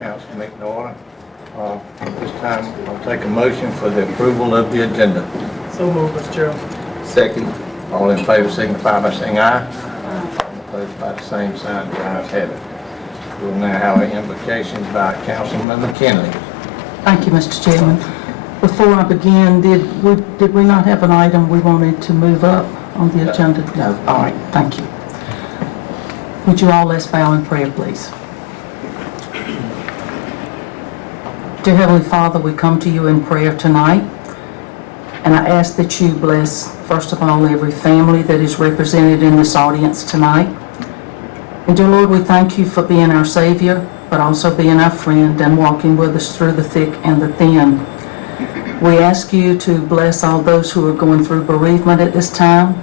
Council meeting order. This time, I'll take a motion for the approval of the agenda. So moved, Mr. Chairman. Second. All in favor signify by saying aye. All opposed by the same sign, the ayes have it. We'll now have an invocation by Councilman McKinley. Thank you, Mr. Chairman. Before I begin, did we not have an item we wanted to move up on the agenda? No. All right, thank you. Would you all let's bow in prayer, please. Dear Heavenly Father, we come to you in prayer tonight, and I ask that you bless, first of all, every family that is represented in this audience tonight. And dear Lord, we thank you for being our Savior, but also being our friend and walking with us through the thick and the thin. We ask you to bless all those who are going through bereavement at this time.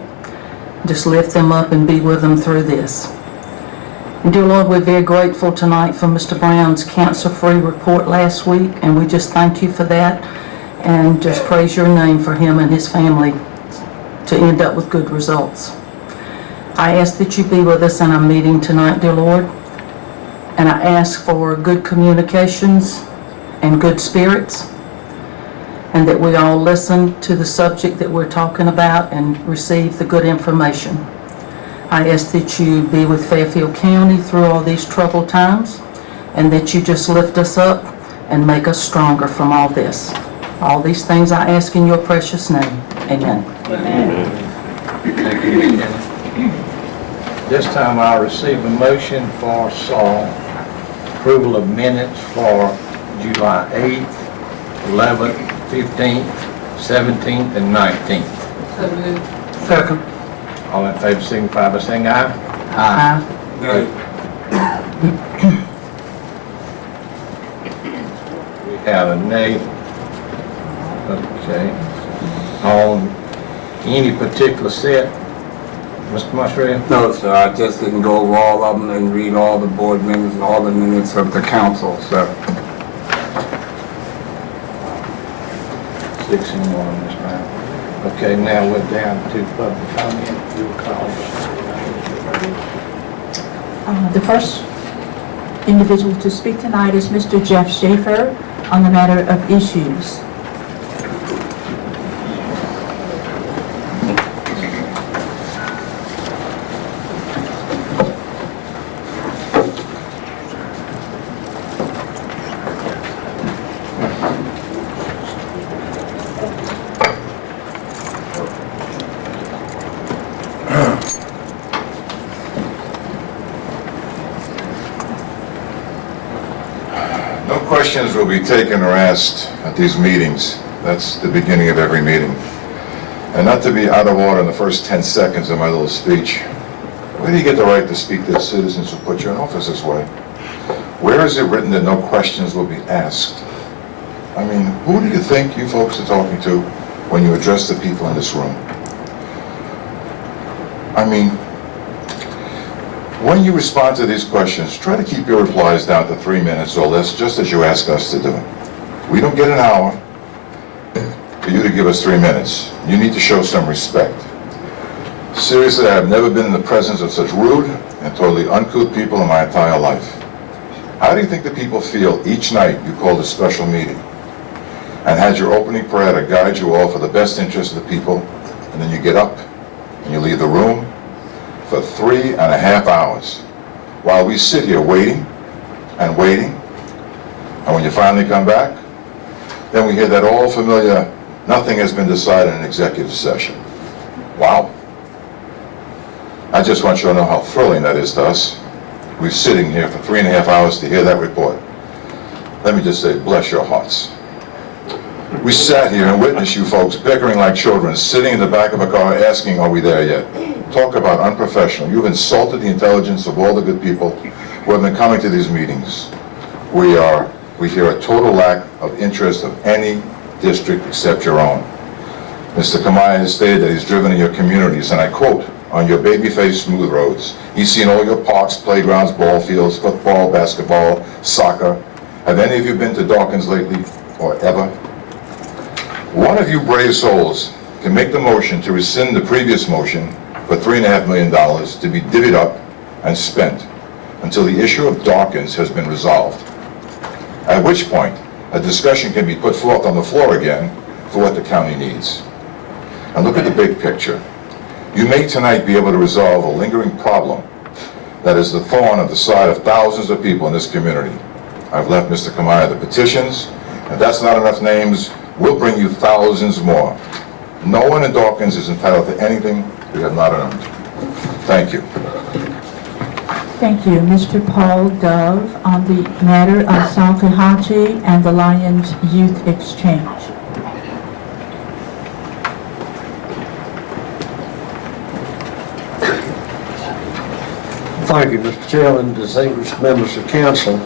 Just lift them up and be with them through this. And dear Lord, we're very grateful tonight for Mr. Brown's cancer-free report last week, and we just thank you for that and just praise your name for him and his family to end up with good results. I ask that you be with us in our meeting tonight, dear Lord, and I ask for good communications and good spirits, and that we all listen to the subject that we're talking about and receive the good information. I ask that you be with Fairfield County through all these troubled times, and that you just lift us up and make us stronger from all this. All these things I ask in your precious name. Amen. Thank you, Ms. Kenny. This time I'll receive a motion for approval of minutes for July 8th, 11th, 15th, 17th, and 19th. So moved. Second. All in favor signify by saying aye. Aye. We have a nay. Okay. On any particular set, Mr. Musgrave? No, sir, I just didn't go over all of them and read all the board minutes and all the minutes of the council, sir. 6 and 1, Ms. Brown. Okay, now we're down to public comment. You'll call. The first individual to speak tonight is Mr. Jeff Schaefer on the matter of issues. No questions will be taken or asked at these meetings. That's the beginning of every meeting. And not to be out of order in the first 10 seconds of my little speech, where do you get the right to speak to the citizens who put you in office this way? Where is it written that no questions will be asked? I mean, who do you think you folks are talking to when you address the people in this room? I mean, when you respond to these questions, try to keep your replies down to 3 minutes or less, just as you ask us to do. We don't get an hour for you to give us 3 minutes. You need to show some respect. Seriously, I have never been in the presence of such rude and totally uncouth people in my entire life. How do you think the people feel each night you called a special meeting and had your opening prayer to guide you all for the best interest of the people, and then you get up and you leave the room for 3.5 hours while we sit here waiting and waiting, and when you finally come back, then we hear that all familiar, nothing has been decided in executive session. Wow. I just want you to know how thrilling that is to us. We're sitting here for 3.5 hours to hear that report. Let me just say, bless your hearts. We sat here and witnessed you folks bickering like children, sitting in the back of a car asking, are we there yet? Talk about unprofessional. You've insulted the intelligence of all the good people who have been coming to these meetings. We hear a total lack of interest of any district except your own. Mr. Kamai has stated that he's driven in your communities, and I quote, on your baby-faced smooth roads. He's seen all your parks, playgrounds, ball fields, football, basketball, soccer. Have any of you been to Dawkins lately, or ever? One of you brave souls can make the motion to rescind the previous motion for $3.5 million to be divvied up and spent until the issue of Dawkins has been resolved. At which point, a discussion can be put forth on the floor again for what the county needs. And look at the big picture. You may tonight be able to resolve a lingering problem that is the thorn of the side of thousands of people in this community. I've left Mr. Kamaya the petitions. If that's not enough names, we'll bring you thousands more. No one in Dawkins is entitled to anything we have not earned. Thank you. Thank you. Mr. Paul Dove on the matter of Salkehatchie and the Lions Youth Exchange. Thank you, Mr. Chairman, distinguished members of council.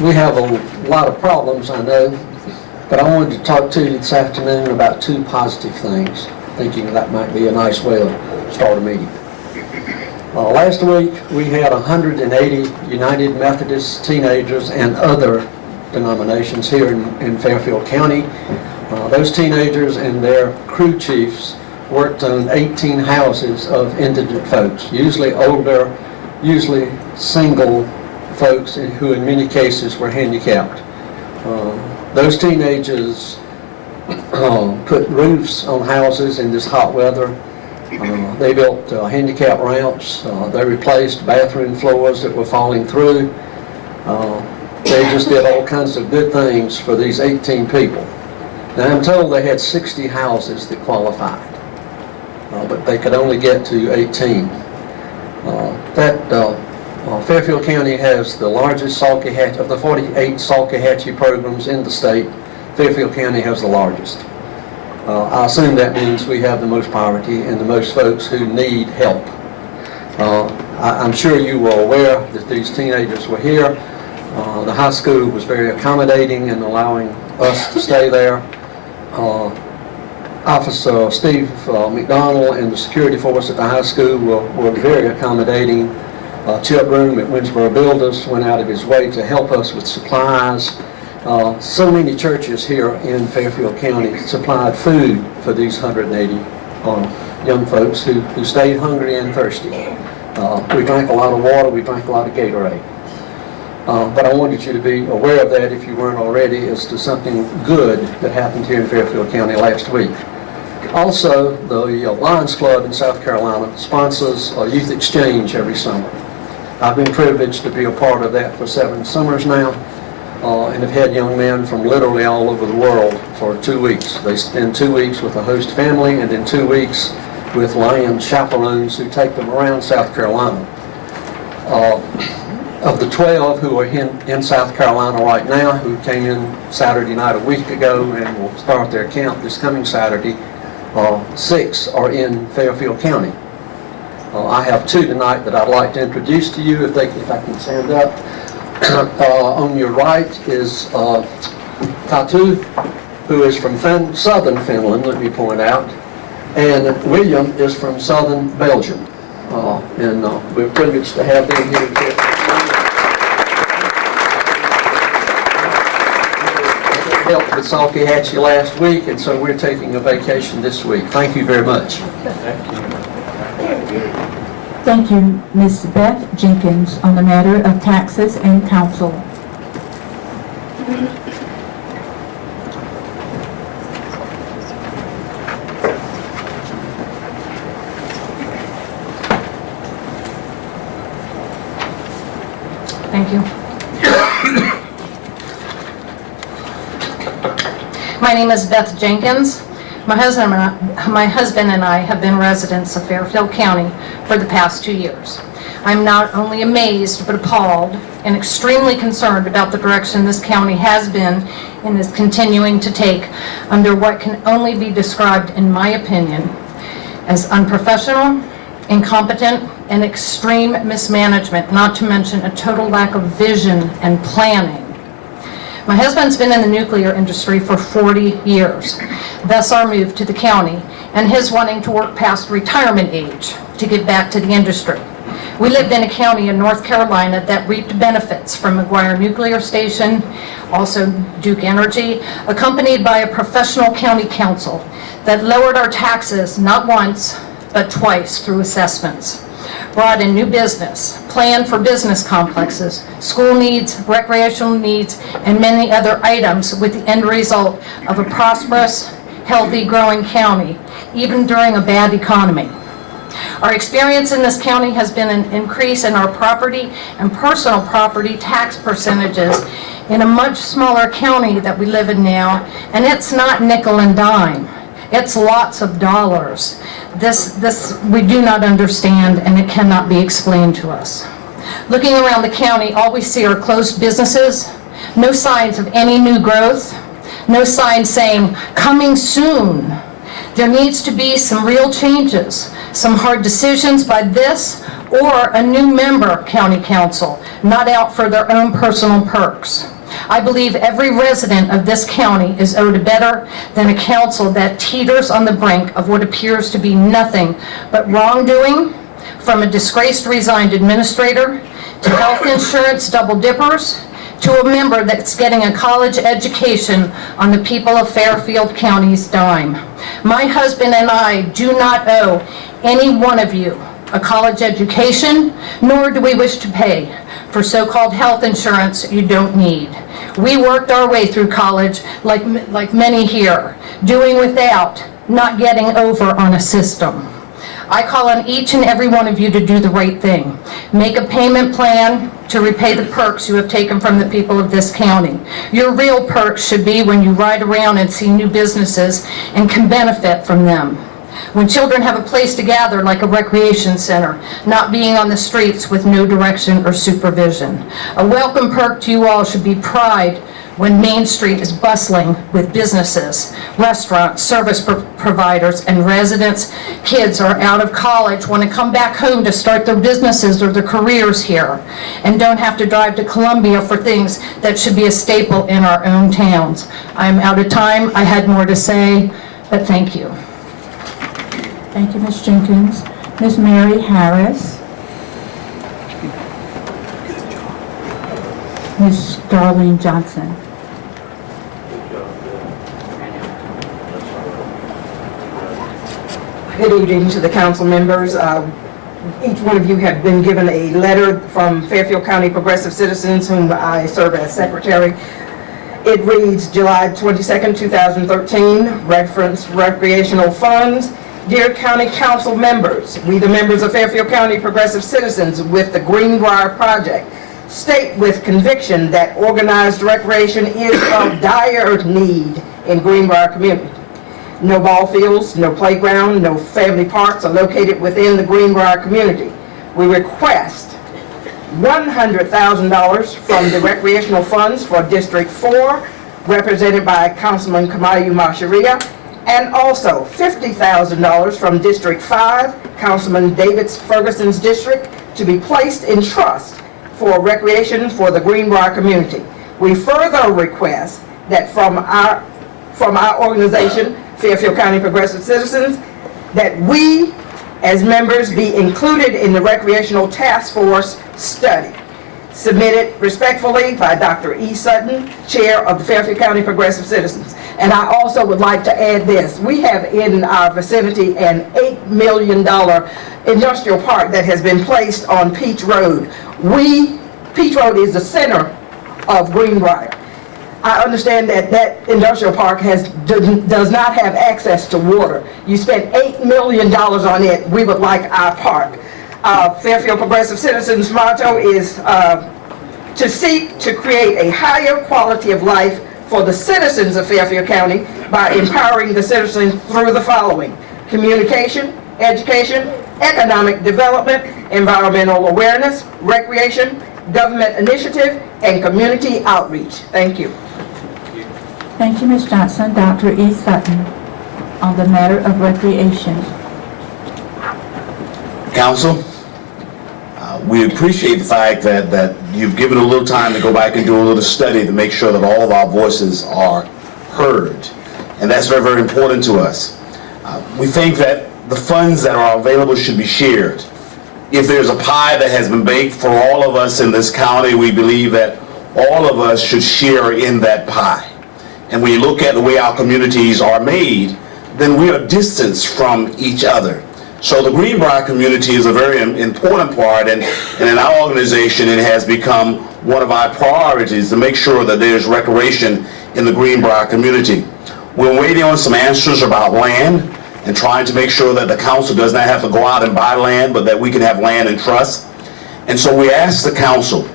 We have a lot of problems, I know, but I wanted to talk to you this afternoon about two positive things, thinking that might be a nice way to start a meeting. Last week, we had 180 United Methodist teenagers and other denominations here in Fairfield County. Those teenagers and their crew chiefs worked on 18 houses of indigent folks, usually older, usually single folks who in many cases were handicapped. Those teenagers put roofs on houses in this hot weather. They built handicap ramps. They replaced bathroom floors that were falling through. They just did all kinds of good things for these 18 people. Now I'm told they had 60 houses that qualified, but they could only get to 18. Fairfield County has the largest Salkehatchie, of the 48 Salkehatchie programs in the state, Fairfield County has the largest. I assume that means we have the most poverty and the most folks who need help. I'm sure you were aware that these teenagers were here. The high school was very accommodating in allowing us to stay there. Officer Steve McDonald and the security force at the high school were very accommodating. Chip Room at Winsboro Builders went out of his way to help us with supplies. So many churches here in Fairfield County supplied food for these 180 young folks who stayed hungry and thirsty. We drank a lot of water, we drank a lot of Gatorade. But I wanted you to be aware of that if you weren't already, as to something good that happened here in Fairfield County last week. Also, the Lions Club in South Carolina sponsors a youth exchange every summer. I've been privileged to be a part of that for 7 summers now, and have had young men from literally all over the world for 2 weeks. They spend 2 weeks with a host family and then 2 weeks with Lions chaperones who take them around South Carolina. Of the 12 who are in South Carolina right now, who came in Saturday night a week ago and will start their camp this coming Saturday, 6 are in Fairfield County. I have 2 tonight that I'd like to introduce to you, if I can stand up. On your right is Tatu, who is from southern Finland, let me point out, and William is from southern Belgium. And we're privileged to have them here today. They helped with Salkehatchie last week, and so we're taking a vacation this week. Thank you very much. Thank you, Ms. Beth Jenkins on the matter of taxes and council. Thank you. My name is Beth Jenkins. My husband and I have been residents of Fairfield County for the past 2 years. I'm not only amazed but appalled and extremely concerned about the direction this county has been and is continuing to take under what can only be described, in my opinion, as unprofessional, incompetent, and extreme mismanagement, not to mention a total lack of vision and planning. My husband's been in the nuclear industry for 40 years, thus our move to the county, and his wanting to work past retirement age to get back to the industry. We lived in a county in North Carolina that reaped benefits from McGuire Nuclear Station, also Duke Energy, accompanied by a professional county council that lowered our taxes not once, but twice through assessments, brought in new business, plan for business complexes, school needs, recreational needs, and many other items with the end result of a prosperous, healthy, growing county, even during a bad economy. Our experience in this county has been an increase in our property and personal property tax percentages in a much smaller county that we live in now, and it's not nickel and dime. It's lots of dollars. This we do not understand, and it cannot be explained to us. Looking around the county, all we see are closed businesses, no signs of any new growth, no signs saying, coming soon. There needs to be some real changes, some hard decisions by this or a new member county council, not out for their own personal perks. I believe every resident of this county is owed better than a council that teeters on the brink of what appears to be nothing but wrongdoing, from a disgraced resigned administrator to health insurance double dippers to a member that's getting a college education on the people of Fairfield County's dime. My husband and I do not owe any one of you a college education, nor do we wish to pay for so-called health insurance you don't need. We worked our way through college like many here, doing without, not getting over on a system. I call on each and every one of you to do the right thing. Make a payment plan to repay the perks you have taken from the people of this county. Your real perks should be when you ride around and see new businesses and can benefit from them. When children have a place to gather like a recreation center, not being on the streets with no direction or supervision. A welcome perk to you all should be pride when Main Street is bustling with businesses, restaurants, service providers, and residents. Kids are out of college, want to come back home to start their businesses or their careers here, and don't have to drive to Columbia for things that should be a staple in our own towns. I'm out of time. I had more to say, but thank you. Thank you, Ms. Jenkins. Ms. Mary Harris. Ms. Darlene Johnson. Good evening to the council members. Each one of you have been given a letter from Fairfield County Progressive Citizens, whom I serve as secretary. It reads, July 22nd, 2013, reference recreational funds. Dear County Council members, we the members of Fairfield County Progressive Citizens with the Greenbrier Project state with conviction that organized recreation is of dire need in Greenbrier community. No ball fields, no playground, no family parks are located within the Greenbrier community. We request $100,000 from the recreational funds for District 4, represented by Councilman Kamayu Masharia, and also $50,000 from District 5, Councilman David Ferguson's district, to be placed in trust for recreation for the Greenbrier community. We further request that from our organization, Fairfield County Progressive Citizens, that we as members be included in the recreational task force study. Submitted respectfully by Dr. E. Sutton, Chair of the Fairfield County Progressive Citizens. And I also would like to add this. We have in our vicinity an $8 million industrial park that has been placed on Peach Road. Peach Road is the center of Greenbrier. I understand that that industrial park does not have access to water. You spent $8 million on it. We would like our park. Fairfield Progressive Citizens' motto is to seek to create a higher quality of life for the citizens of Fairfield County by empowering the citizens through the following: communication, education, economic development, environmental awareness, recreation, government initiative, and community outreach. Thank you. Thank you, Ms. Johnson. Dr. E. Sutton, on the matter of recreation. Council, we appreciate the fact that you've given a little time to go back and do a little study to make sure that all of our voices are heard. And that's very, very important to us. We think that the funds that are available should be shared. If there's a pie that has been baked for all of us in this county, we believe that all of us should share in that pie. And when you look at the way our communities are made, then we are distanced from each other. So the Greenbrier community is a very important part, and in our organization, it has become one of our priorities to make sure that there's recreation in the Greenbrier community. We're waiting on some answers about land and trying to make sure that the council does not have to go out and buy land, but that we can have land in trust. And so we ask the council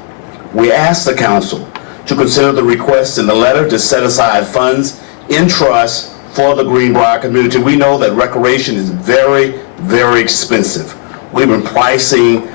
to consider the request in the letter to set aside funds in trust for the Greenbrier community. We know that recreation is very, very expensive. We've been pricing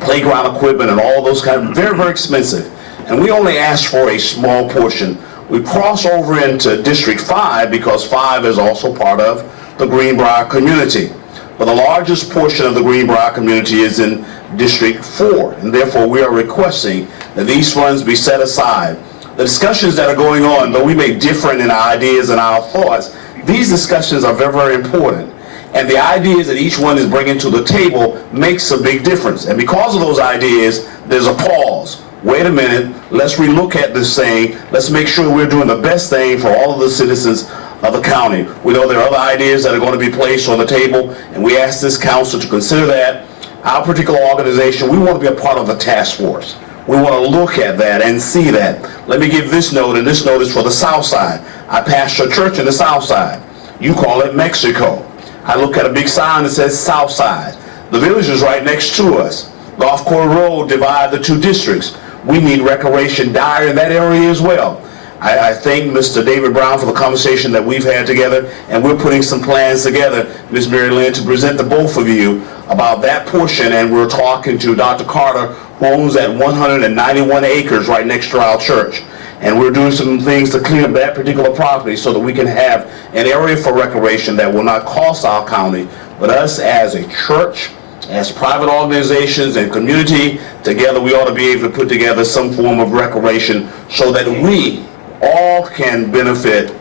playground equipment and all those kind of very, very expensive. And we only ask for a small portion. We cross over into District 5 because 5 is also part of the Greenbrier community. But the largest portion of the Greenbrier community is in District 4, and therefore we are requesting that these funds be set aside. The discussions that are going on, though we may differ in our ideas and our thoughts, these discussions are very, very important. And the ideas that each one is bringing to the table makes a big difference. And because of those ideas, there's a pause. Wait a minute, let's relook at this thing. Let's make sure we're doing the best thing for all of the citizens of the county. We know there are other ideas that are going to be placed on the table, and we ask this council to consider that. Our particular organization, we want to be a part of the task force. We want to look at that and see that. Let me give this note, and this note is for the South Side. I pastor a church in the South Side. You call it Mexico. I look at a big sign that says South Side. The village is right next to us. Golf Court Road divides the two districts. We need recreation dire in that area as well. I thank Mr. David Brown for the conversation that we've had together, and we're putting some plans together, Ms. Mary Lynn, to present to both of you about that portion, and we're talking to Dr. Carter, who owns that 191 acres right next to our church. And we're doing some things to clean up that particular property so that we can have an area for recreation that will not cost our county, but us as a church, as private organizations and community, together we ought to be able to put together some form of recreation so that we all can benefit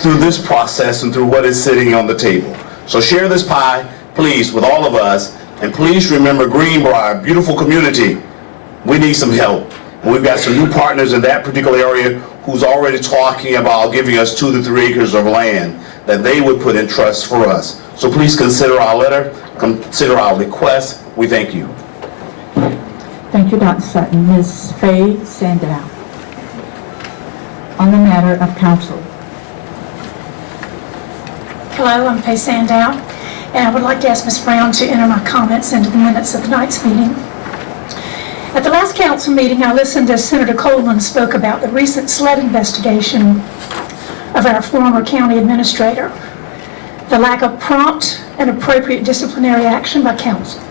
through this process and through what is sitting on the table. So share this pie, please, with all of us, and please remember Greenbrier, beautiful community. We need some help. And we've got some new partners in that particular area who's already talking about giving us 2 to 3 acres of land that they would put in trust for us. So please consider our letter, consider our request. We thank you. Thank you, Dr. Sutton. Ms. Faye Sandow, on the matter of council. Hello, I'm Faye Sandow, and I would like to ask Ms. Brown to enter my comments into the minutes of tonight's meeting. At the last council meeting, I listened as Senator Coleman spoke about the recent SLED investigation of our former county administrator, the lack of prompt and appropriate disciplinary action by council,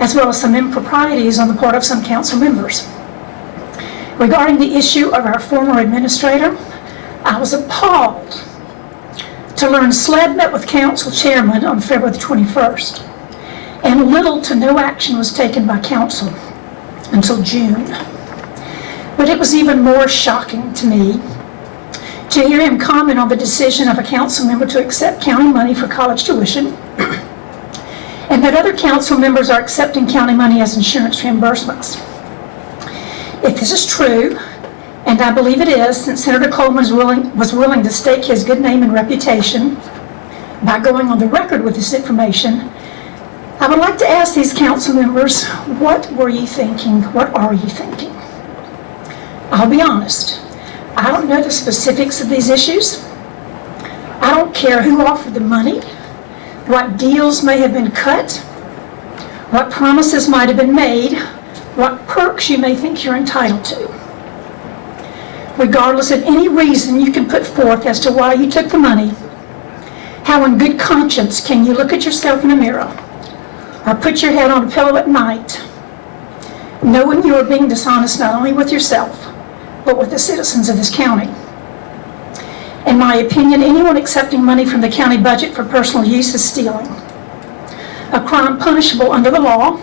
as well as some improprieties on the part of some council members. Regarding the issue of our former administrator, I was appalled to learn SLED met with council chairman on February 21st, and little to no action was taken by council until June. But it was even more shocking to me to hear him comment on the decision of a council member to accept county money for college tuition, and that other council members are accepting county money as insurance reimbursements. If this is true, and I believe it is, since Senator Coleman was willing to stake his good name and reputation by going on the record with this information, I would like to ask these council members, what were you thinking? What are you thinking? I'll be honest, I don't know the specifics of these issues. I don't care who offered the money, what deals may have been cut, what promises might have been made, what perks you may think you're entitled to. Regardless of any reason you can put forth as to why you took the money, how in good conscience can you look at yourself in a mirror or put your head on a pillow at night knowing you are being dishonest not only with yourself, but with the citizens of this county? In my opinion, anyone accepting money from the county budget for personal use is stealing, a crime punishable under the law,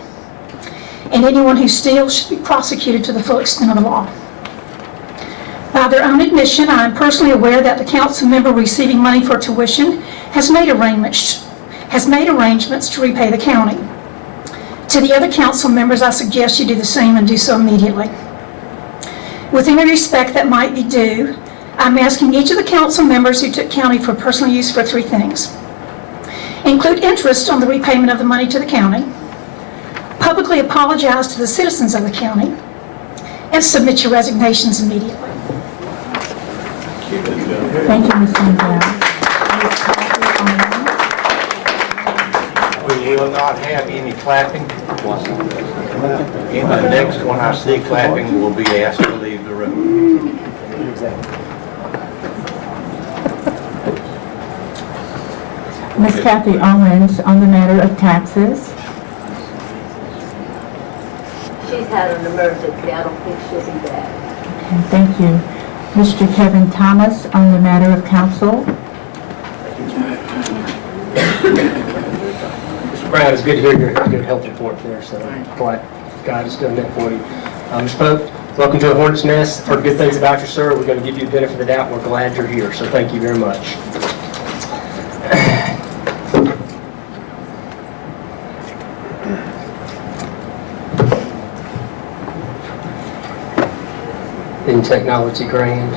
and anyone who steals should be prosecuted to the full extent of the law. By their own admission, I am personally aware that the council member receiving money for tuition has made arrangements to repay the county. To the other council members, I suggest you do the same and do so immediately. With any respect that might be due, I'm asking each of the council members who took county for personal use for 3 things. include interest on the repayment of the money to the county, publicly apologize to the citizens of the county, and submit your resignations immediately. Thank you, Ms. Sandow. We will not have any clapping. In the next one I see clapping, will be asked to leave the room. Ms. Kathy Owens on the matter of taxes. She's had an emergency. I don't think she'll be back. Okay, thank you. Mr. Kevin Thomas on the matter of council. Mr. Brown, it's good to hear your good health report there, so I'm glad God has done that for you. Mr. Pope, welcome to the Hornet's Nest. Heard good things about you, sir. We're going to give you the benefit of the doubt, and we're glad you're here, so thank you very much. In technology grand.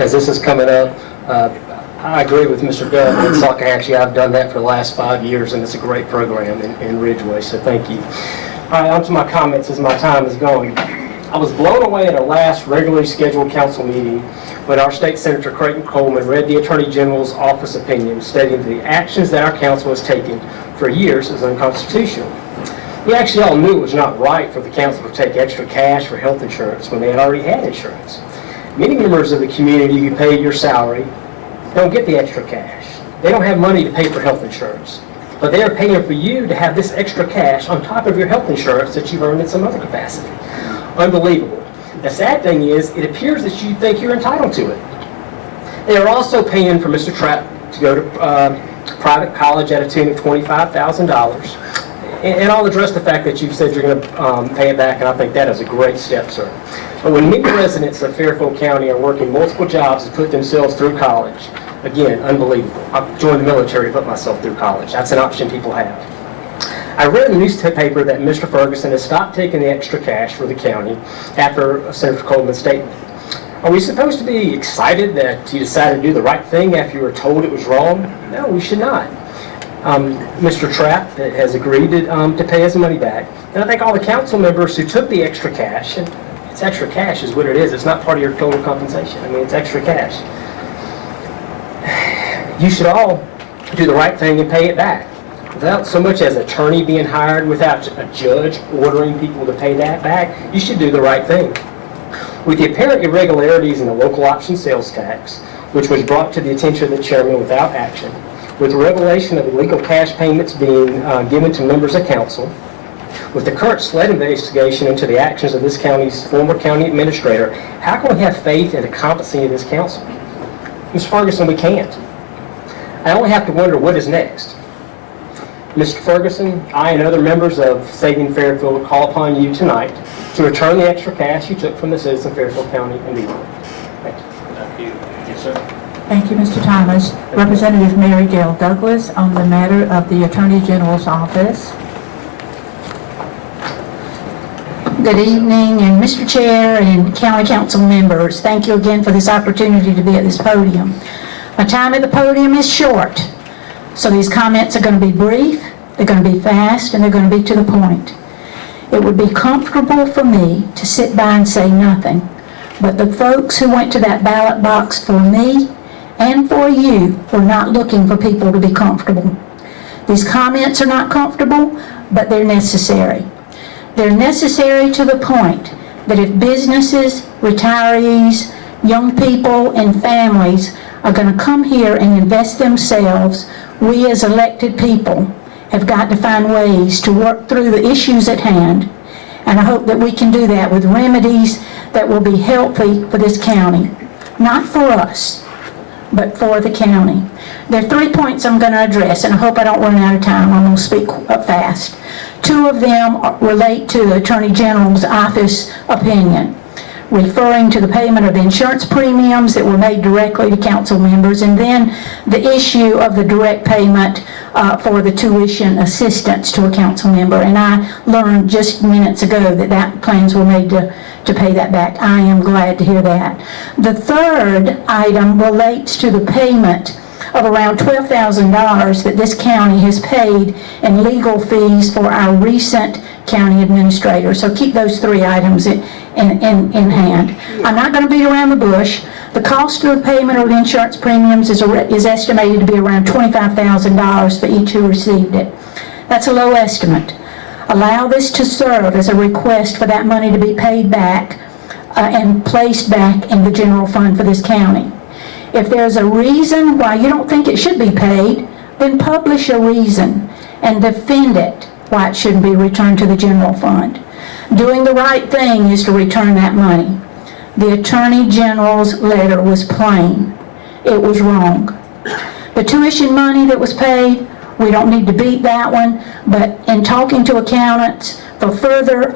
As this is coming up, I agree with Mr. Dove in Salkehatchie. I've done that for the last 5 years, and it's a great program in Ridgeway, so thank you. All right, on to my comments as my time is going. I was blown away at our last regularly scheduled council meeting when our State Senator Creighton Coleman read the Attorney General's office opinion stating the actions that our council has taken for years is unconstitutional. We actually all knew it was not right for the council to take extra cash for health insurance when they had already had insurance. Many members of the community who pay your salary don't get the extra cash. They don't have money to pay for health insurance, but they are paying for you to have this extra cash on top of your health insurance that you've earned in some other capacity. Unbelievable. The sad thing is, it appears that you think you're entitled to it. They are also paying for Mr. Trapp to go to private college at a tune of $25,000. And I'll address the fact that you've said you're going to pay it back, and I think that is a great step, sir. But when many residents of Fairfield County are working multiple jobs to put themselves through college, again, unbelievable. I joined the military to put myself through college. That's an option people have. I read in the newspaper that Mr. Ferguson has stopped taking the extra cash for the county after Senator Coleman's statement. Are we supposed to be excited that you decided to do the right thing after you were told it was wrong? No, we should not. Mr. Trapp has agreed to pay his money back. And I think all the council members who took the extra cash, and it's extra cash is what it is, it's not part of your total compensation. I mean, it's extra cash. You should all do the right thing and pay it back. Without so much as an attorney being hired, without a judge ordering people to pay that back, you should do the right thing. With the apparent irregularities in the local option sales tax, which was brought to the attention of the chairman without action, with the revelation of illegal cash payments being given to members of council, with the current SLED investigation into the actions of this county's former county administrator, how can we have faith in the competency of this council? Mr. Ferguson, we can't. I only have to wonder what is next. Mr. Ferguson, I and other members of Saving Fairfield call upon you tonight to return the extra cash you took from the citizens of Fairfield County and beyond. Thank you. Thank you. Yes, sir. Thank you, Mr. Thomas. Representative Mary Gail Douglas on the matter of the Attorney General's office. Good evening, and Mr. Chair and County Council members, thank you again for this opportunity to be at this podium. My time at the podium is short, so these comments are going to be brief, they're going to be fast, and they're going to be to the point. It would be comfortable for me to sit by and say nothing, but the folks who went to that ballot box for me and for you were not looking for people to be comfortable. These comments are not comfortable, but they're necessary. They're necessary to the point that if businesses, retirees, young people, and families are going to come here and invest themselves, we as elected people have got to find ways to work through the issues at hand. And I hope that we can do that with remedies that will be healthy for this county. Not for us, but for the county. There are 3 points I'm going to address, and I hope I don't run out of time. I'm going to speak fast. 2 of them relate to the Attorney General's office opinion, referring to the payment of insurance premiums that were made directly to council members, and then the issue of the direct payment for the tuition assistance to a council member. And I learned just minutes ago that plans were made to pay that back. I am glad to hear that. The third item relates to the payment of around $12,000 that this county has paid in legal fees for our recent county administrator. So keep those 3 items in hand. I'm not going to beat around the bush. The cost of the payment of insurance premiums is estimated to be around $25,000 for each who received it. That's a low estimate. Allow this to serve as a request for that money to be paid back and placed back in the general fund for this county. If there's a reason why you don't think it should be paid, then publish a reason and defend it why it shouldn't be returned to the general fund. Doing the right thing is to return that money. The Attorney General's letter was plain. It was wrong. The tuition money that was paid, we don't need to beat that one, but in talking to accountants for further,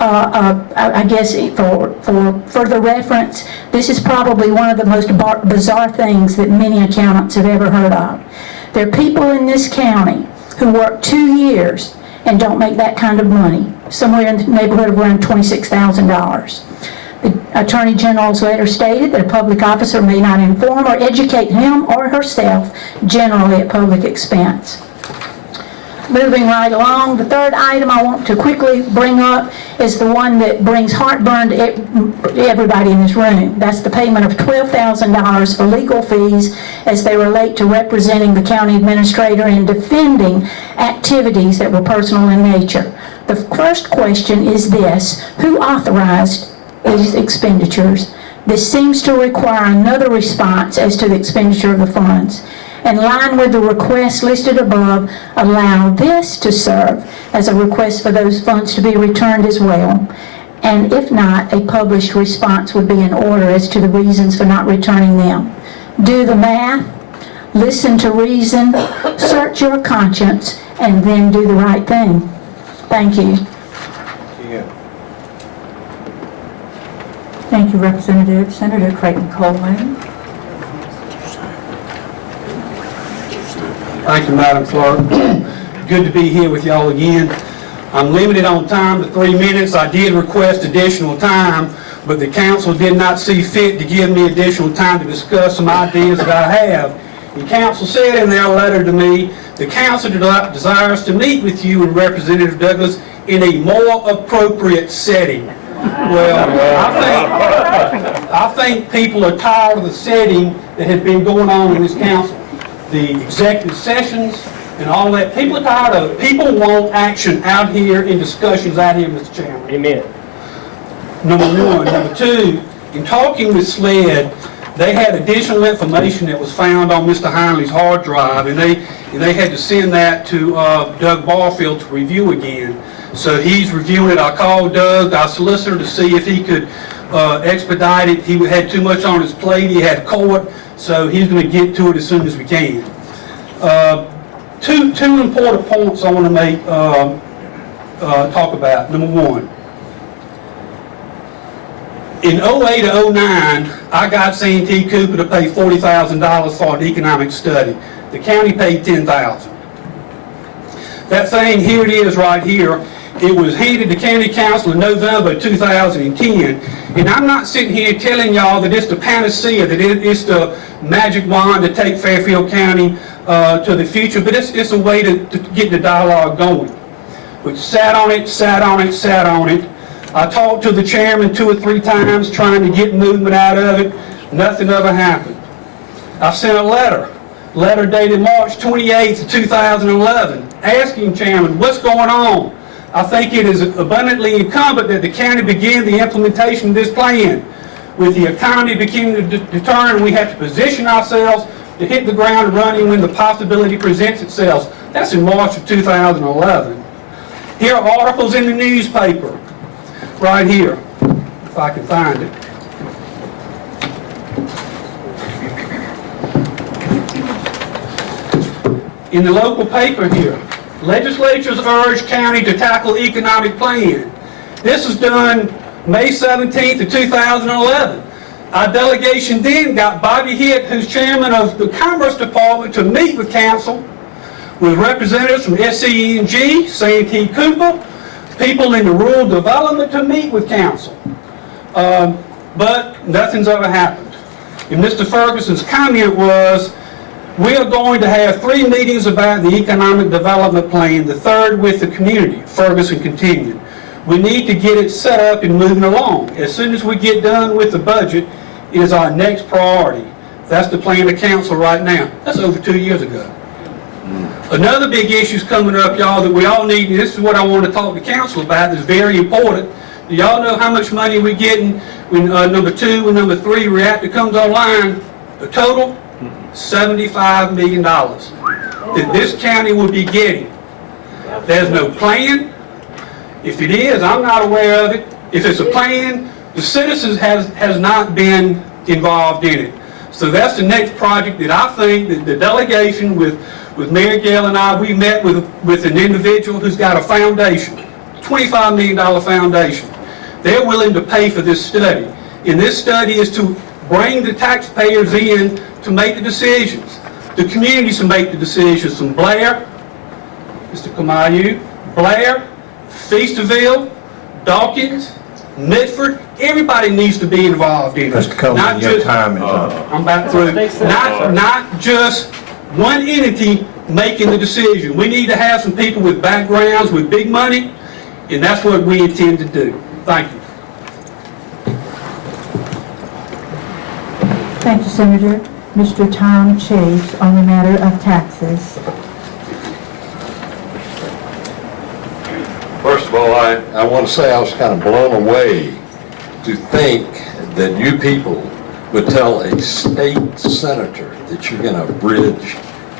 for further reference, this is probably one of the most bizarre things that many accountants have ever heard of. There are people in this county who work 2 years and don't make that kind of money, somewhere in the neighborhood of around $26,000. The Attorney General's letter stated that a public officer may not inform or educate him or herself generally at public expense. Moving right along, the 3rd item I want to quickly bring up is the one that brings heartburn to everybody in this room. That's the payment of $12,000 for legal fees as they relate to representing the county administrator in defending activities that were personal in nature. The first question is this: who authorized these expenditures? This seems to require another response as to the expenditure of the funds. In line with the request listed above, allow this to serve as a request for those funds to be returned as well. And if not, a published response would be in order as to the reasons for not returning them. Do the math, listen to reason, search your conscience, and then do the right thing. Thank you. Thank you, Representative. Senator Creighton Coleman. Thank you, Madam Clerk. Good to be here with y'all again. I'm limited on time to 3 minutes. I did request additional time, but the council did not see fit to give me additional time to discuss some ideas that I have. The council said in their letter to me, the council desires to meet with you and Representative Douglas in a more appropriate setting. Well, I think people are tired of the setting that has been going on in this council. The executive sessions and all that. People are tired of it. People want action out here in discussions out here, Mr. Chairman. Amen. Number 1. Number 2, in talking with SLED, they had additional information that was found on Mr. Heinley's hard drive, and they had to send that to Doug Barfield to review again. So he's reviewing it. I called Doug, our solicitor, to see if he could expedite it. He had too much on his plate. He had court, so he's going to get to it as soon as we can. Two important points I want to make, talk about. Number 1, in 08 to 09, I got Santee Cooper to pay $40,000 for an economic study. The county paid $10,000. That thing, here it is right here. It was handed to County Council in November 2010, and I'm not sitting here telling y'all that it's the panacea, that it's the magic wand to take Fairfield County to the future, but it's a way to get the dialogue going. We sat on it. I talked to the chairman 2 or 3 times trying to get movement out of it. Nothing ever happened. I sent a letter dated March 28th, 2011, asking Chairman, what's going on? I think it is abundantly incumbent that the county begin the implementation of this plan. With the economy beginning to turn, we have to position ourselves to hit the ground running when the possibility presents itself. That's in March of 2011. Here are articles in the newspaper, right here, if I can find it. In the local paper here, legislatures urge county to tackle economic plan. This was done May 17th of 2011. Our delegation then got Bobby Hitt, who's chairman of the Commerce Department, to meet with council, with representatives from SCE&G, Santee Cooper, people in the rural development to meet with council. But nothing's ever happened. And Mr. Ferguson's comment was, We are going to have 3 meetings about the economic development plan, the third with the community, Ferguson continued. We need to get it set up and moving along. As soon as we get done with the budget is our next priority. That's the plan of council right now. That's over 2 years ago. Another big issue is coming up, y'all, that we all need, and this is what I want to talk to council about, is very important. Do y'all know how much money we're getting when number 2 and number 3 reactor comes online? The total? $75 million that this county will be getting. There's no plan. If it is, I'm not aware of it. If it's a plan, the citizens has not been involved in it. So that's the next project that I think that the delegation with Mayor Gale and I, we met with an individual who's got a foundation, $25 million foundation. They're willing to pay for this study. And this study is to bring the taxpayers in to make the decisions. The communities to make the decisions from Blair, Mr. Kamayu, Blair, Feasterville, Dawkins, Mitford, everybody needs to be involved in it. Mr. Coleman, your time is up. I'm about through. Not just one entity making the decision. We need to have some people with backgrounds, with big money, and that's what we intend to do. Thank you. Thank you, Senator. Mr. Tom Chase on the matter of taxes. First of all, I want to say I was kind of blown away to think that you people would tell a state senator that you're going to abridge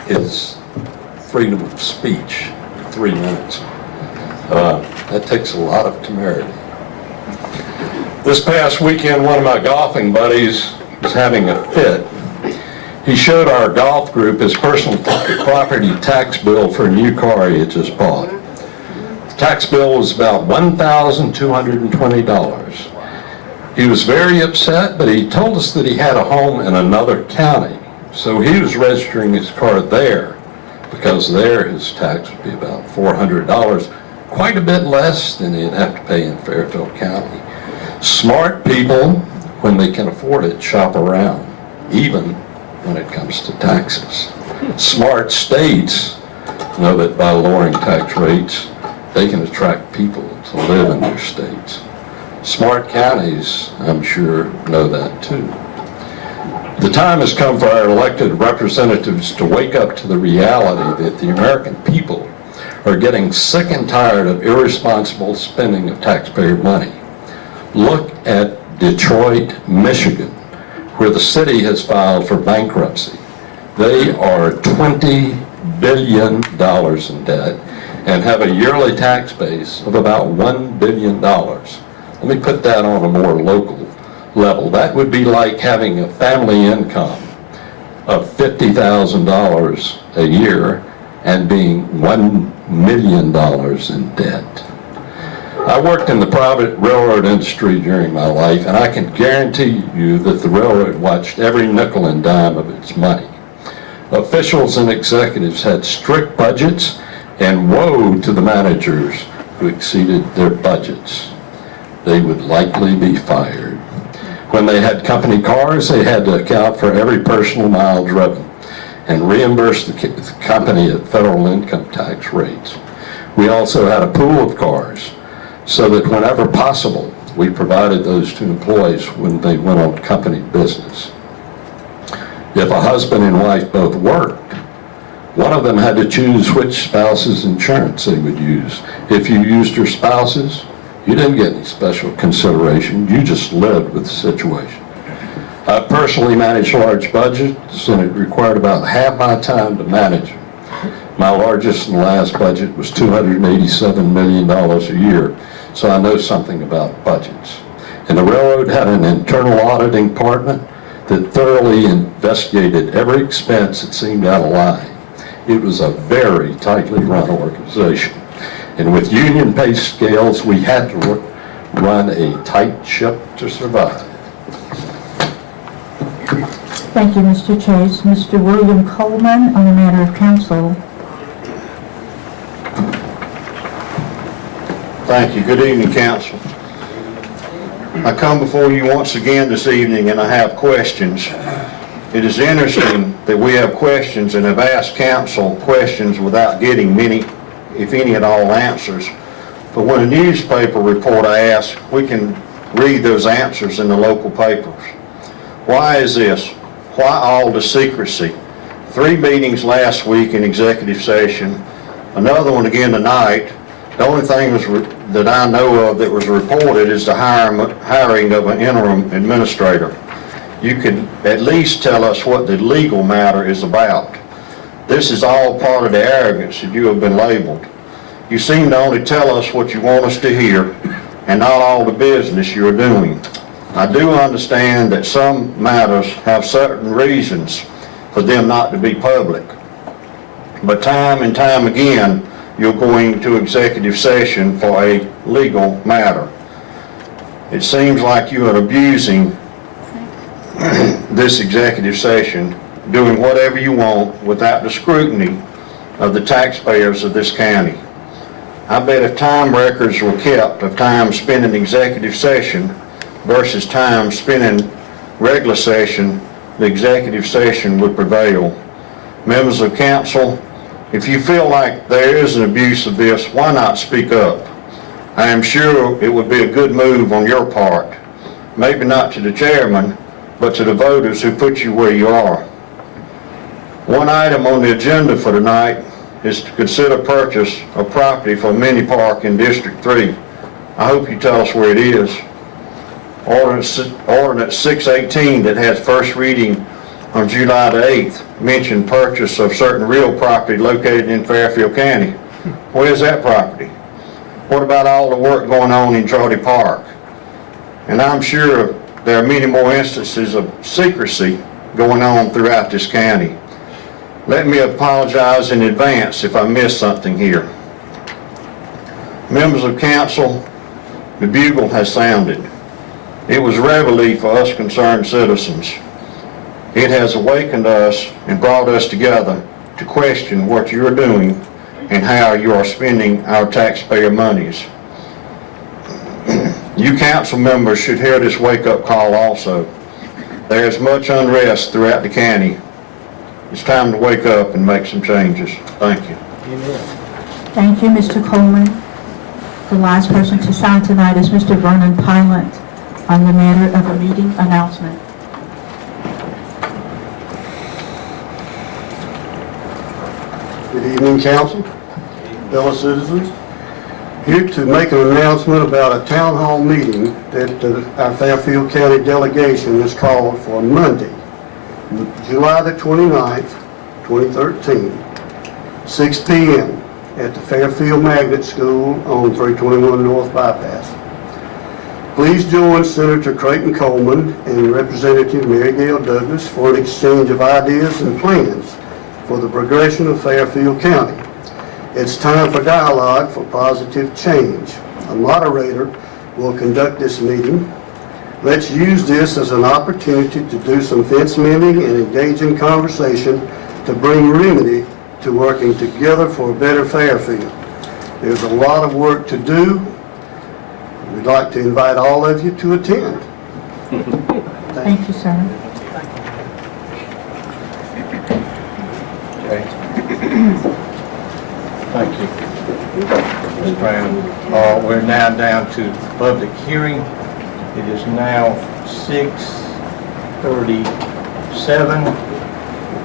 his freedom of speech in 3 minutes. That takes a lot of temerity. This past weekend, one of my golfing buddies was having a fit. He showed our golf group his personal property tax bill for a new car he had just bought. The tax bill was about $1,220. He was very upset, but he told us that he had a home in another county. So he was registering his car there because there his tax would be about $400, quite a bit less than he'd have to pay in Fairfield County. Smart people, when they can afford it, shop around, even when it comes to taxes. Smart states know that by lowering tax rates, they can attract people to live in their states. Smart counties, I'm sure, know that too. The time has come for our elected representatives to wake up to the reality that the American people are getting sick and tired of irresponsible spending of taxpayer money. Look at Detroit, Michigan, where the city has filed for bankruptcy. They are $20 billion in debt and have a yearly tax base of about $1 billion. Let me put that on a more local level. That would be like having a family income of $50,000 a year and being $1 million in debt. I worked in the private railroad industry during my life, and I can guarantee you that the railroad watched every nickel and dime of its money. Officials and executives had strict budgets, and woe to the managers who exceeded their budgets. They would likely be fired. When they had company cars, they had to account for every personal mile driven and reimburse the company at federal income tax rates. We also had a pool of cars so that whenever possible, we provided those to employees when they went on company business. If a husband and wife both worked, one of them had to choose which spouse's insurance they would use. If you used your spouse's, you didn't get any special consideration. You just lived with the situation. I personally managed large budgets, and it required about half my time to manage them. My largest and last budget was $287 million a year, so I know something about budgets. And the railroad had an internal auditing department that thoroughly investigated every expense that seemed out of line. It was a very tightly run organization. And with union pay scales, we had to run a tight ship to survive. Thank you, Mr. Chase. Mr. William Coleman on the matter of council. Thank you. Good evening, council. I come before you once again this evening and I have questions. It is interesting that we have questions and have asked council questions without getting many, if any at all, answers. But when a newspaper report asks, we can read those answers in the local papers. Why is this? Why all the secrecy? 3 meetings last week in executive session, another one again tonight. The only thing that I know of that was reported is the hiring of an interim administrator. You could at least tell us what the legal matter is about. This is all part of the arrogance that you have been labeled. You seem to only tell us what you want us to hear and not all the business you are doing. I do understand that some matters have certain reasons for them not to be public. But time and time again, you're going to executive session for a legal matter. It seems like you are abusing this executive session, doing whatever you want without the scrutiny of the taxpayers of this county. I bet if time records were kept of time spent in executive session versus time spent in regular session, the executive session would prevail. Members of council, if you feel like there is an abuse of this, why not speak up? I am sure it would be a good move on your part, maybe not to the chairman, but to the voters who put you where you are. One item on the agenda for tonight is to consider purchase of property for a mini park in District 3. I hope you tell us where it is. Ordinance 618 that has first reading on July the 8th mentioned purchase of certain real property located in Fairfield County. Where's that property? What about all the work going on in Charlie Park? And I'm sure there are many more instances of secrecy going on throughout this county. Let me apologize in advance if I missed something here. Members of council, the bugle has sounded. It was reveille for us concerned citizens. It has awakened us and brought us together to question what you are doing and how you are spending our taxpayer monies. You council members should hear this wake-up call also. There is much unrest throughout the county. It's time to wake up and make some changes. Thank you. Thank you, Mr. Coleman. The last person to sign tonight is Mr. Vernon Pilot on the matter of a meeting announcement. Good evening, council, fellow citizens. Here to make an announcement about a town hall meeting that our Fairfield County delegation has called for Monday, July the 29th, 2013, 6 p.m. at the Fairfield Magnet School on 321 North Bypass. Please join Senator Creighton Coleman and Representative Mary Gail Douglas for an exchange of ideas and plans for the progression of Fairfield County. It's time for dialogue for positive change. A moderator will conduct this meeting. Let's use this as an opportunity to do some fence mending and engage in conversation to bring remedy to working together for a better Fairfield. There's a lot of work to do. We'd like to invite all of you to attend. Thank you, sir. Okay. Thank you, Ms. Brown. We're now down to public hearing. It is now 6:37.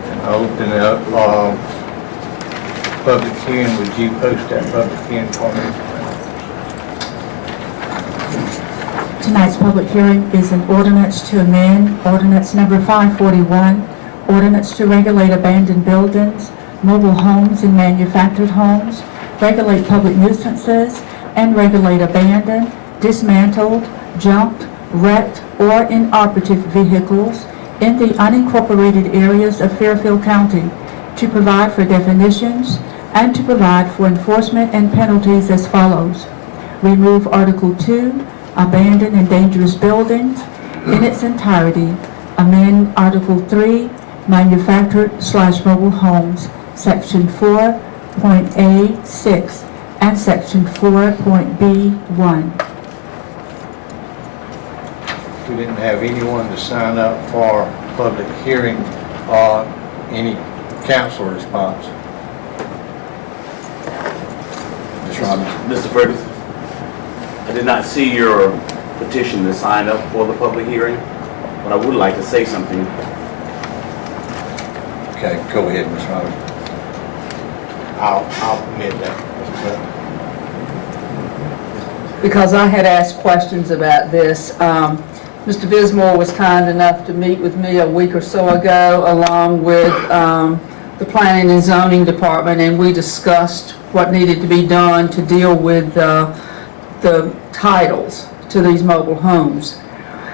And I'll open it up. Public hearing, would you post that public hearing for me? Tonight's public hearing is an ordinance to amend ordinance number 541, ordinance to regulate abandoned buildings, mobile homes and manufactured homes, regulate public nuisances, and regulate abandoned, dismantled, junked, wrecked, or inoperative vehicles in the unincorporated areas of Fairfield County, to provide for definitions and to provide for enforcement and penalties as follows. Remove Article 2, abandoned and dangerous buildings, in its entirety. Amend Article 3, manufactured/mobile homes, Section 4.A6 and Section 4.B1. We didn't have anyone to sign up for public hearing. Any council response? Ms. Robinson? Mr. Ferguson, I did not see your petition to sign up for the public hearing, but I would like to say something. Okay, go ahead, Ms. Robinson. I'll permit that. Because I had asked questions about this. Mr. Bismore was kind enough to meet with me a week or so ago, along with the Planning and Zoning Department, and we discussed what needed to be done to deal with the titles to these mobile homes.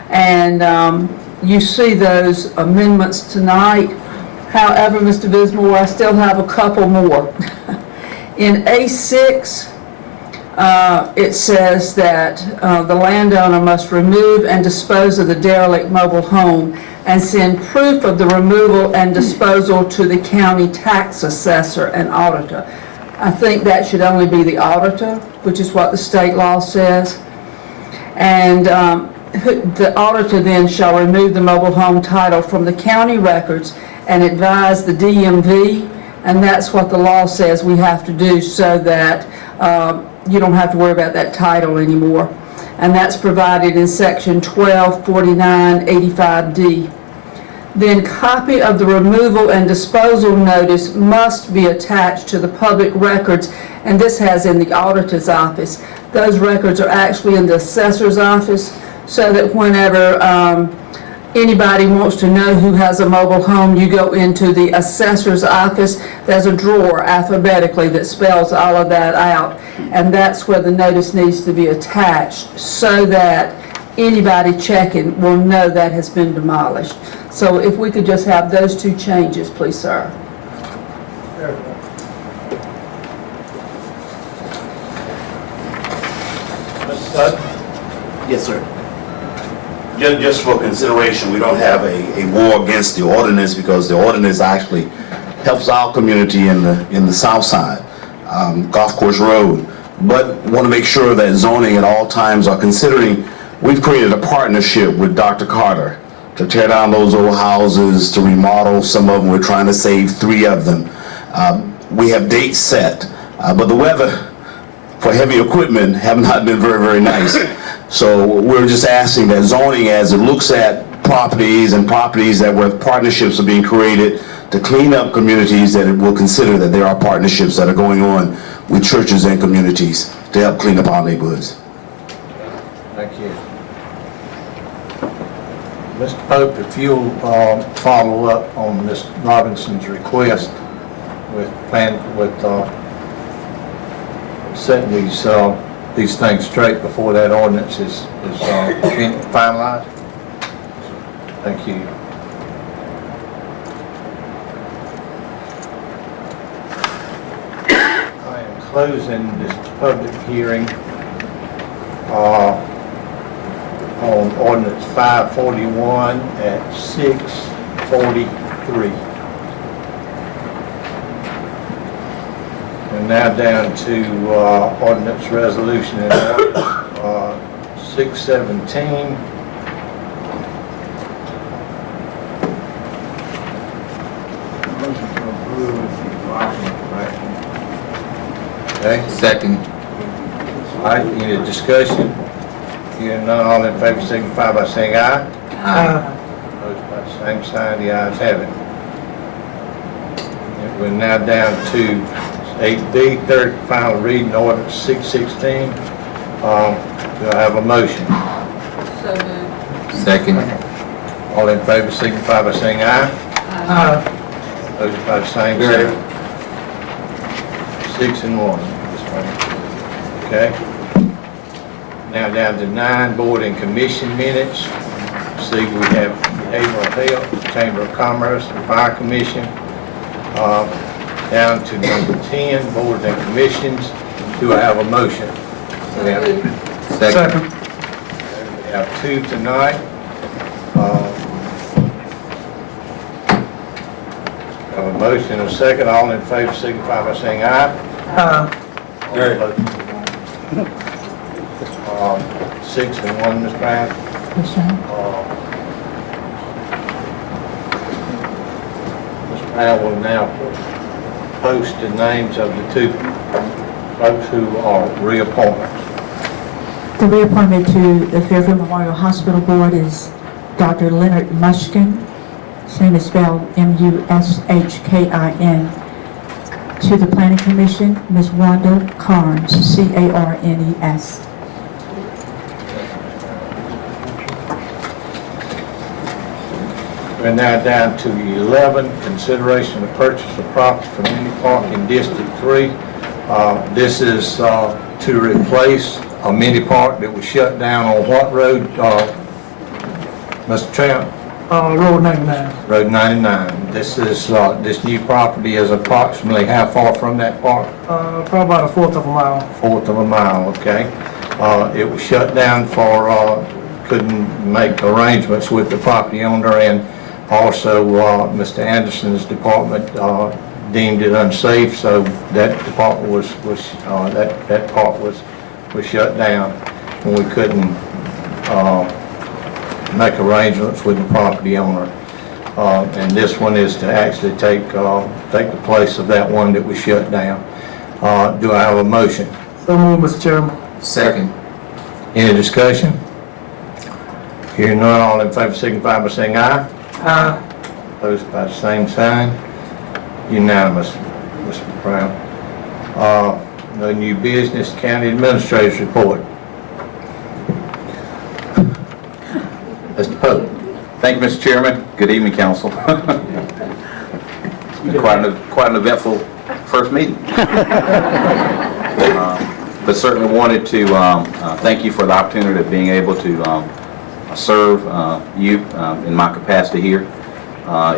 And you see those amendments tonight. However, Mr. Bismore, I still have a couple more. In A6, it says that the landowner must remove and dispose of the derelict mobile home and send proof of the removal and disposal to the county tax assessor and auditor. I think that should only be the auditor, which is what the state law says. And the auditor then shall remove the mobile home title from the county records and advise the DMV, and that's what the law says we have to do so that you don't have to worry about that title anymore. And that's provided in section 124985D. Then copy of the removal and disposal notice must be attached to the public records, and this has in the auditor's office. Those records are actually in the assessor's office, so that whenever anybody wants to know who has a mobile home, you go into the assessor's office. There's a drawer alphabetically that spells all of that out, and that's where the notice needs to be attached so that anybody checking will know that has been demolished. So if we could just have those two changes, please, sir. Mr. Sutton? Yes, sir. Just for consideration, we don't have a war against the ordinance because the ordinance actually helps our community in the south side, Golf Course Road. But want to make sure that zoning at all times are considering, we've created a partnership with Dr. Carter to tear down those old houses, to remodel some of them. We're trying to save 3 of them. We have dates set, but the weather for heavy equipment have not been very, very nice. So we're just asking that zoning, as it looks at properties and properties that where partnerships are being created, to clean up communities, that it will consider that there are partnerships that are going on with churches and communities to help clean up our neighborhoods. Thank you. Mr. Pope, if you'll follow up on Ms. Robinson's request with setting these things straight before that ordinance is finalized. Thank you. I am closing this public hearing on ordinance 541 at 6:43. And now down to ordinance resolution and ordinance 617. Motion to approve. Okay, second. All right, any discussion? Hearing none, all in favor signify by saying aye. Aye. Opposed by the same sign, the ayes have it. And we're now down to 8B, third and final reading, ordinance 616. Do I have a motion? So moved. Second. All in favor signify by saying aye. Aye. Opposed by the same sign. 6 and 1. Okay. Now down to 9, board and commission minutes. See, we have Behavioral Health, Chamber of Commerce, and Fire Commission. Down to number 10, boards and commissions. Do I have a motion? Second. We have 2 tonight. Have a motion and a second. All in favor signify by saying aye. Aye. 6 and 1, Ms. Brown. I will now post the names of the two folks who are reappointments. The reappointment to the Fairfield Memorial Hospital Board is Dr. Leonard Mushkin, same is spelled M-U-S-H-K-I-N. To the Planning Commission, Ms. Wanda Carnes, C-A-R-N-E-S. We're now down to 11, consideration of purchase of property from Mini Park in District 3. This is to replace a mini park that was shut down on what road, Mr. Champ? Road 99. Road 99. This is, this new property is approximately how far from that park? Probably about a fourth of a mile. Fourth of a mile, okay. It was shut down for, couldn't make arrangements with the property owner, and also Mr. Anderson's department deemed it unsafe, so that department was that park was shut down, and we couldn't make arrangements with the property owner. And this one is to actually take the place of that one that was shut down. Do I have a motion? So moved, Mr. Chairman. Second. Any discussion? Hearing none, all in favor signify by saying aye. Aye. Opposed by the same sign. Unanimous, Mr. Brown. No new business. County Administrator's report. Mr. Pope. Thank you, Mr. Chairman. Good evening, Council. It's been quite an eventful first meeting. But certainly wanted to thank you for the opportunity of being able to serve you in my capacity here.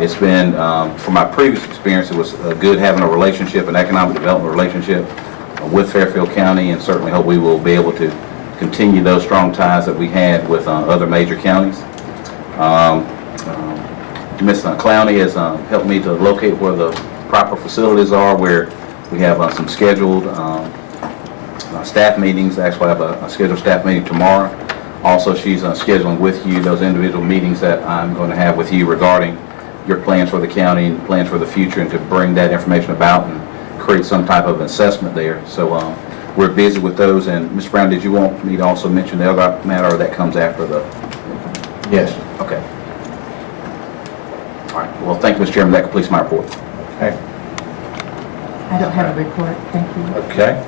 It's been, from my previous experience, it was good having a relationship, an economic development relationship with Fairfield County, and certainly hope we will be able to continue those strong ties that we had with other major counties. Ms. Clowney has helped me to locate where the proper facilities are, where we have some scheduled staff meetings. Actually, I have a scheduled staff meeting tomorrow. Also, she's scheduling with you those individual meetings that I'm going to have with you regarding your plans for the county and plans for the future, and to bring that information about and create some type of assessment there. So we're busy with those. And Mr. Brown, did you want me to also mention the other matter, or that comes after the? Yes. Okay. All right. Well, thank you, Mr. Chairman. That completes my report. Okay. I don't have a report, thank you. Okay.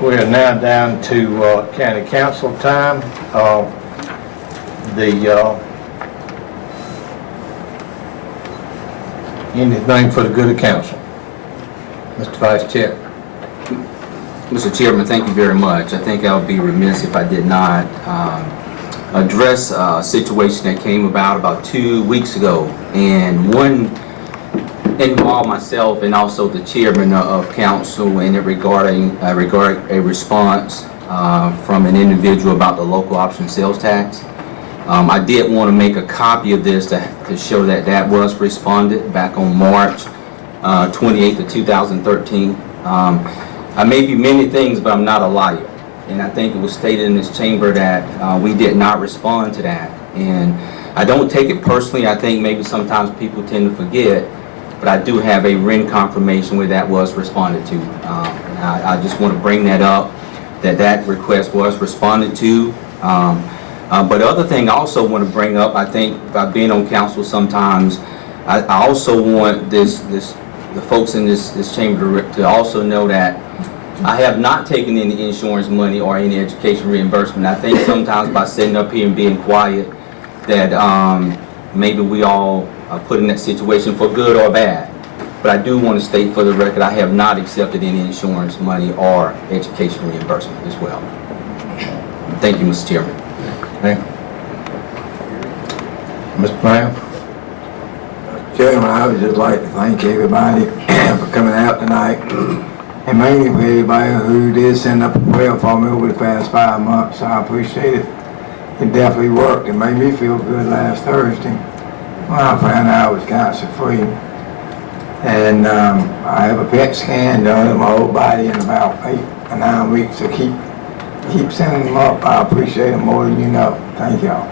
We are now down to county council time. Anything for the good of council? Mr. Vice Chair. Mr. Chairman, thank you very much. I think I would be remiss if I did not address a situation that came about 2 weeks ago, and one involved myself and also the chairman of council, and it regarding a response from an individual about the local option sales tax. I did want to make a copy of this to show that was responded back on March 28th of 2013. I may be many things, but I'm not a liar. And I think it was stated in this chamber that we did not respond to that. And I don't take it personally. I think maybe sometimes people tend to forget, but I do have a written confirmation where that was responded to. I just want to bring that up, that request was responded to. But other thing I also want to bring up, I think by being on council sometimes, I also want the folks in this chamber to also know that I have not taken any insurance money or any education reimbursement. I think sometimes by sitting up here and being quiet that maybe we all are put in that situation for good or bad. But I do want to state for the record, I have not accepted any insurance money or education reimbursement as well. Thank you, Mr. Chairman. Okay. Mr. Brown? Chairman, I would just like to thank everybody for coming out tonight, and mainly for everybody who did send up a prayer for me over the past 5 months. I appreciate it. It definitely worked. It made me feel good last Thursday when I found out I was cancer free. And I have a PET scan done of my whole body in about 8 or 9 weeks, so keep sending them up. I appreciate them more than you know. Thank y'all.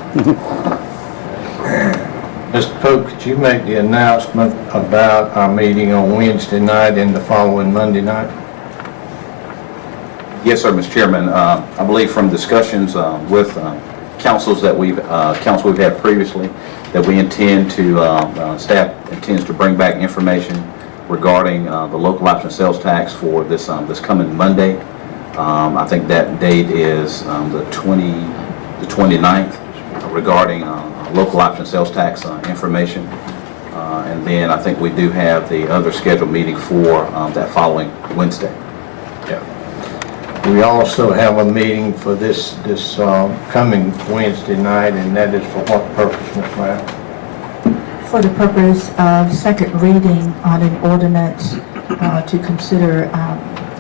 Mr. Pope, could you make the announcement about our meeting on Wednesday night and the following Monday night? Yes, sir, Mr. Chairman. I believe from discussions with councils that council we've had previously, that we intend to, staff intends to bring back information regarding the local option sales tax for this coming Monday. I think that date is the 29th, regarding local option sales tax information. And then I think we do have the other scheduled meeting for that following Wednesday. Yeah. We also have a meeting for this coming Wednesday night, and that is for what purpose, Ms. Brown? For the purpose of second reading on an ordinance to consider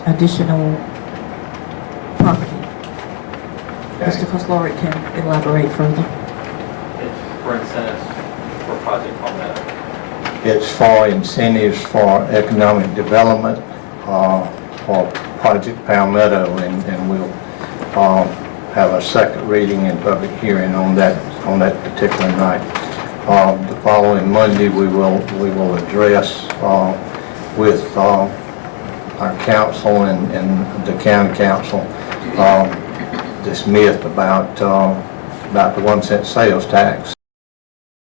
additional property. Mr. Koslorick can elaborate further. For incentives for Project Palmetto. It's for incentives for economic development for Project Palmetto, and we'll have a second reading and public hearing on that particular night. The following Monday, we will address with our council and the county council this myth about the 1 cent sales tax